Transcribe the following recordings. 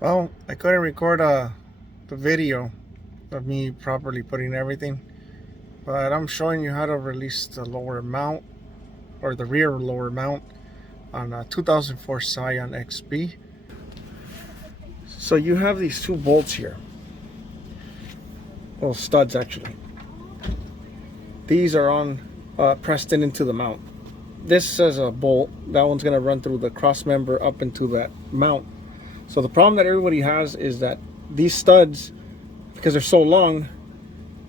Well, I couldn't record the video of me properly putting everything, but I'm showing you how to release the lower mount or the rear lower mount on a 2004 Scion Xb. So you have these two bolts here, well, studs actually. These are on pressed into the mount. This says a bolt, that one's gonna run through the cross member up into that mount. So the problem that everybody has is that these studs, because they're so long,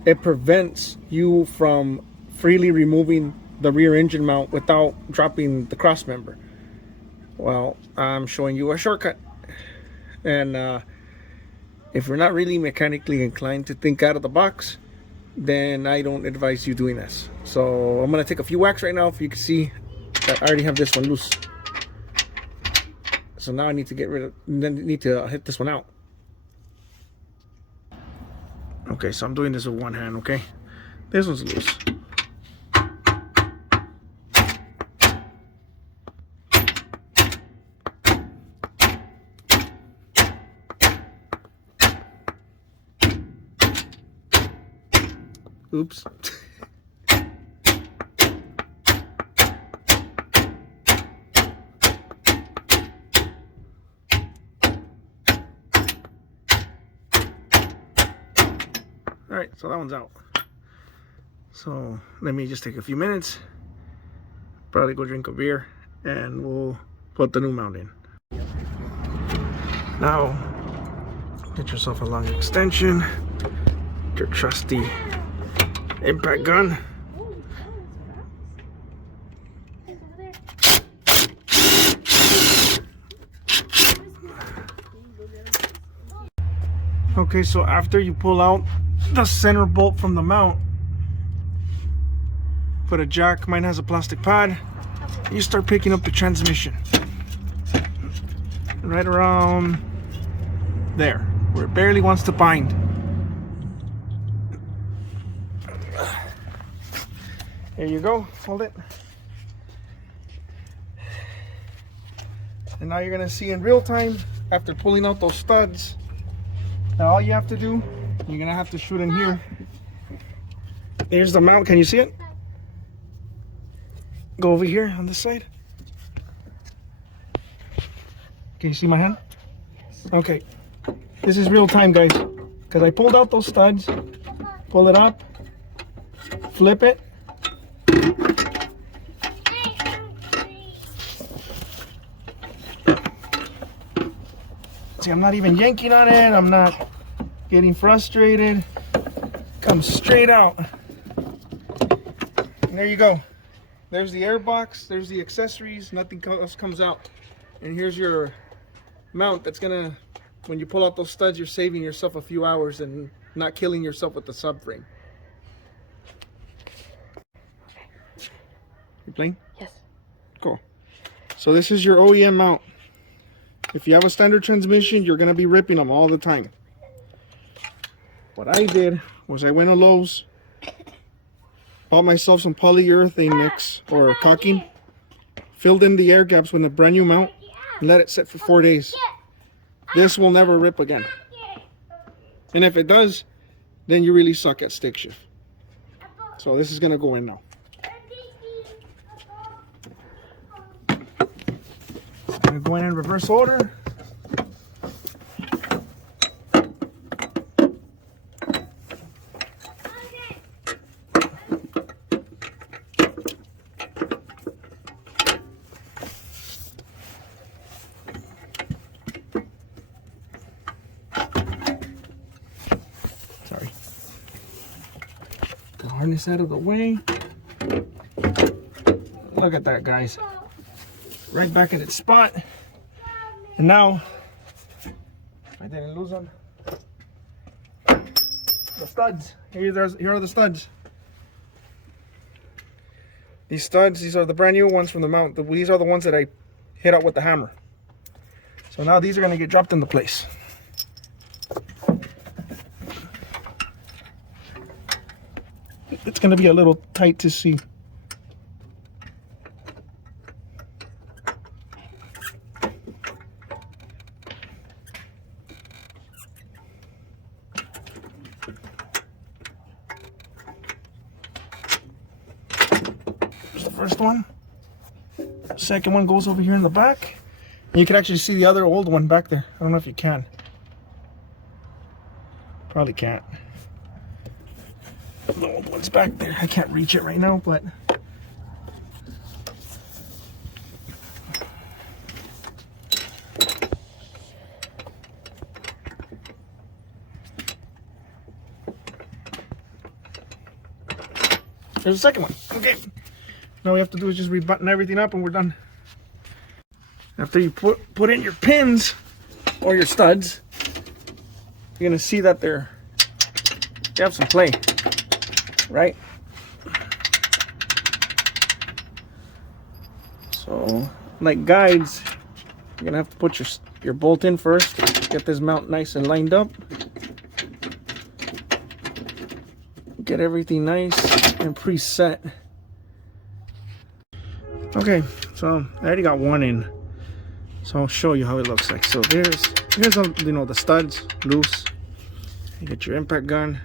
it prevents you from freely removing the rear engine mount without dropping the cross member. Well, I'm showing you a shortcut. And if you're not really mechanically inclined to think out of the box, then I don't advise you doing this. So I'm gonna take a few whacks right now. If you can see that I already have this one loose. So now I need to get rid of, need to hit this one out. Okay, so I'm doing this with one hand, okay? This one's loose. Oops. Alright, so that one's out. So let me just take a few minutes, probably go drink a beer, and we'll put the new mount in. Now, get yourself a long extension, your trusty impact gun. Okay, so after you pull out the center bolt from the mount, put a jack, mine has a plastic pad, you start picking up the transmission right around there where it barely wants to bind. There you go, hold it. And now you're gonna see in real time after pulling out those studs. Now all you have to do, you're gonna have to shoot in here. Here's the mount, can you see it? Go over here on this side. Can you see my hand? Okay, this is real time, guys, because I pulled out those studs, pull it up, flip it. See, I'm not even yanking on it, I'm not getting frustrated. Comes straight out. And there you go. There's the air box, there's the accessories, nothing else comes out. And here's your mount that's gonna, when you pull out those studs, you're saving yourself a few hours and not killing yourself with the subframe. You playing? Yes. Cool. So this is your OEM mount. If you have a standard transmission, you're gonna be ripping them all the time. What I did was I went to Lowe's, bought myself some polyurethane mix or caulking, filled in the air gaps with a brand new mount, and let it sit for 4 days. This will never rip again. And if it does, then you really suck at stick shift. So this is gonna go in now. I'm gonna go in reverse order. Sorry. The harness out of the way. Look at that, guys. Right back in its spot. And now, I didn't lose them. The studs. Here are the studs. These studs, these are the brand new ones from the mount. These are the ones that I hit out with the hammer. So now these are going to get dropped into place. It's going to be a little tight to see. first one. Second one goes over here in the back. And you can actually see the other old one back there. I don't know if you can. Probably can't. The old one's back there. I can't reach it right now, but there's the second one. Okay. Now all we have to do is just rebutton everything up and we're done. After you put in your pins or your studs, you're gonna see that they have some play, right? So, like guides, you're gonna have to put your bolt in first. Get this mount nice and lined up. Get everything nice and preset. Okay, so I already got one in, so I'll show you how it looks like. So here's all, you know, the studs loose. You get your impact gun.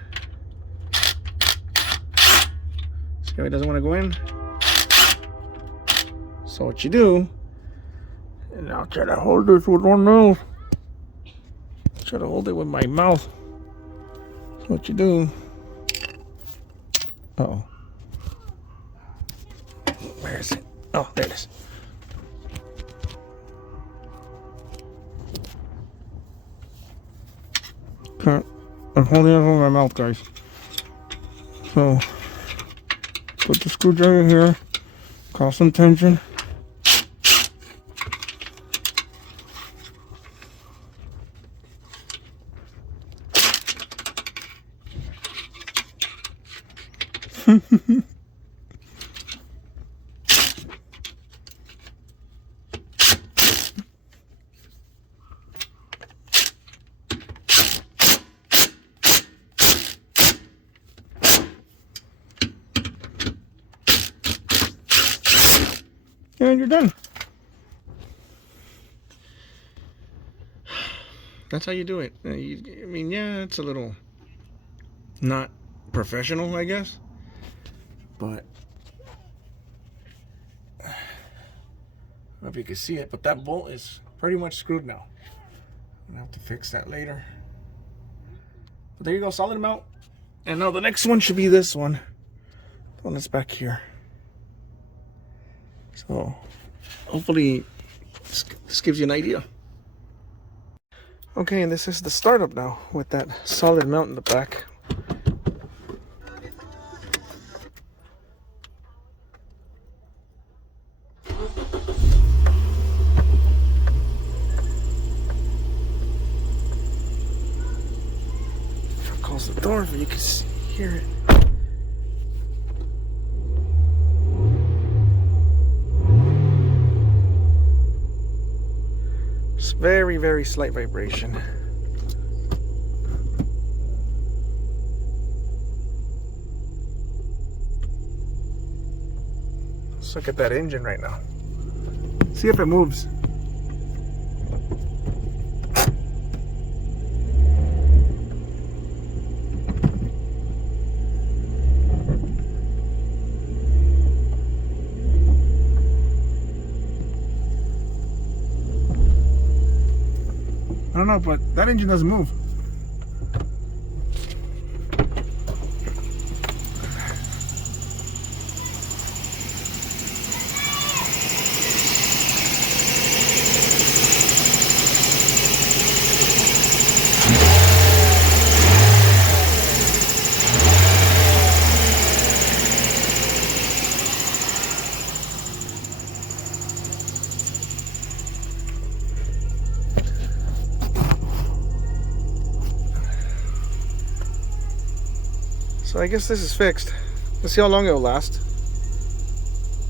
See how it doesn't want to go in. So what you do, and I'll try to hold this with one mouth. Try to hold it with my mouth. So what you do. Uh-oh. Where is it? Oh, there it is. Okay, I'm holding it over my mouth, guys. So, put the screwdriver here, cause some tension. And you're done. That's how you do it. I mean, yeah, it's a little not professional, I guess, but I don't know if you can see it, but that bolt is pretty much screwed now. I'm gonna have to fix that later. But there you go, solid mount. And now the next one should be this one, the one that's back here. So hopefully this gives you an idea. Okay, and this is the startup now with that solid mount in the back. I'll close the door so you can hear it. Very, very slight vibration. Let's look at that engine right now. See if it moves. I don't know, but that engine doesn't move. So I guess this is fixed. Let's see how long it will last.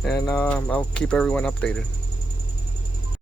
And I'll keep everyone updated.